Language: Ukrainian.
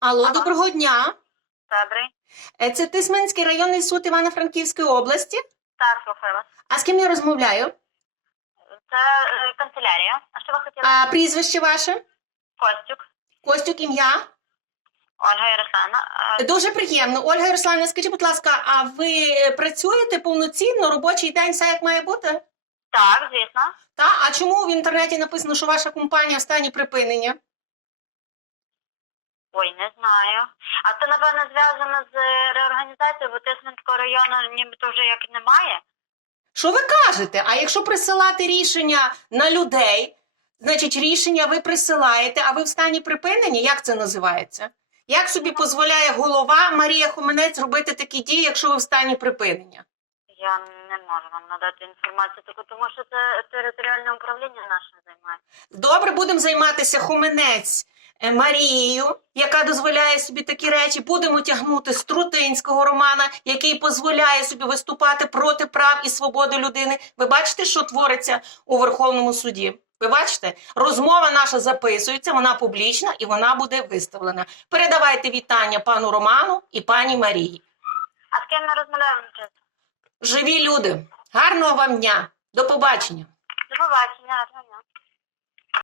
Алло, Алло. доброго дня. Добрий. Е, Це Тисменський районний суд Івано-Франківської області. Так, слухаю вас. А з ким я розмовляю? Це е, канцелярія. А що ви хотіли? А прізвище ваше? Костюк. Костюк ім'я? Ольга Ярославна. Е, Дуже приємно. Ольга Ярославівна, скажіть, будь ласка, а ви працюєте повноцінно, робочий день, все як має бути? Так, звісно. Та? А чому в інтернеті написано, що ваша компанія в стані припинення? Ой, не знаю. А це, напевно, зв'язано з реорганізацією, бо Тисменського району нібито вже як немає. Що ви кажете? А якщо присилати рішення на людей, значить рішення ви присилаєте, а ви в стані припинення, як це називається? Як собі дозволяє голова Марія Хоменець робити такі дії, якщо ви в стані припинення? Я не можу вам надати інформацію, тому що це територіальне управління наше займає. Добре, будемо займатися Хоменець Марією, яка дозволяє собі такі речі. Будемо тягнути Струтинського Романа, який дозволяє собі виступати проти прав і свободи людини. Ви бачите, що твориться у Верховному суді? Ви бачите, розмова наша записується, вона публічна і вона буде виставлена. Передавайте вітання пану Роману і пані Марії. А з ким ми розмовляємо? Живі люди, гарного вам дня, до побачення. До побачення. гарного дня.